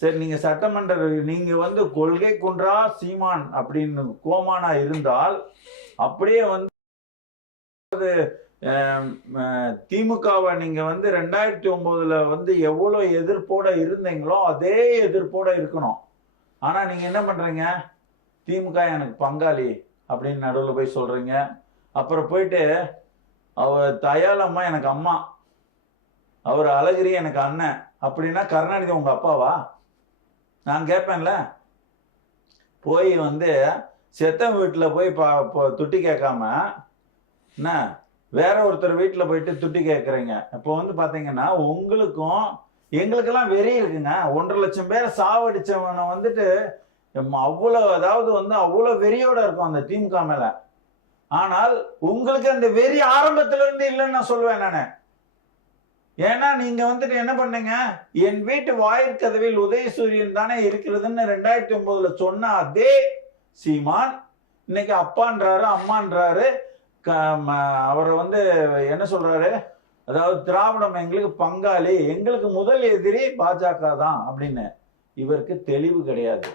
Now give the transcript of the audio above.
சரி, நீங்க சட்டமன்ற நீங்க வந்து கொள்கை குன்றா சீமான் அப்படின்னு கோமானா இருந்தால் அப்படியே வந்து திமுகவை நீங்க வந்து 2009 வந்து எவ்வளவு எதிர்ப்போட இருந்தீங்களோ அதே எதிர்ப்போட இருக்கணும். ஆனா நீங்க என்ன பண்றீங்க? திமுக எனக்கு பங்காளி அப்படின்னு நடுவில் போய் சொல்றீங்க. அப்புறம் போயிட்டு அவர் தயாளம்மா எனக்கு அம்மா, அவர் அழகிரி எனக்கு அண்ணன் அப்படின்னா கருணாநிதி உங்க அப்பாவா? நான் கேட்பேன்ல. போய் வந்து செத்த வீட்டில் போய் துட்டி கேட்காம என்ன வேற ஒருத்தர் வீட்டில் போயிட்டு துட்டி கேட்குறீங்க. இப்போ வந்து பார்த்தீங்கன்னா உங்களுக்கும் எங்களுக்கெல்லாம் வெறி இருக்குங்க. 1.5 லட்சம் பேரை சாவடிச்சவனை வந்துட்டு அவ்வளோ, அதாவது வந்து அவ்வளோ வெறியோட இருக்கும் அந்த திமுக மேல. ஆனால் உங்களுக்கு அந்த வெறி ஆரம்பத்துல இருந்து இல்லைன்னு நான் சொல்லுவேன் நானு. ஏன்னா நீங்க வந்துட்டு என்ன பண்ணீங்க? என் வீட்டு வாயிற்கதவில் உதயசூரியன் தானே இருக்கிறதுன்னு 2009 சொன்ன அதே சீமான் இன்னைக்கு அப்பான்றாரு, அம்மான்றாரு. அவரை வந்து என்ன சொல்றாரு? அதாவது திராவிடம் எங்களுக்கு பங்காளி, எங்களுக்கு முதல் எதிரி பாஜக தான் அப்படின்னு. இவருக்கு தெளிவு கிடையாது.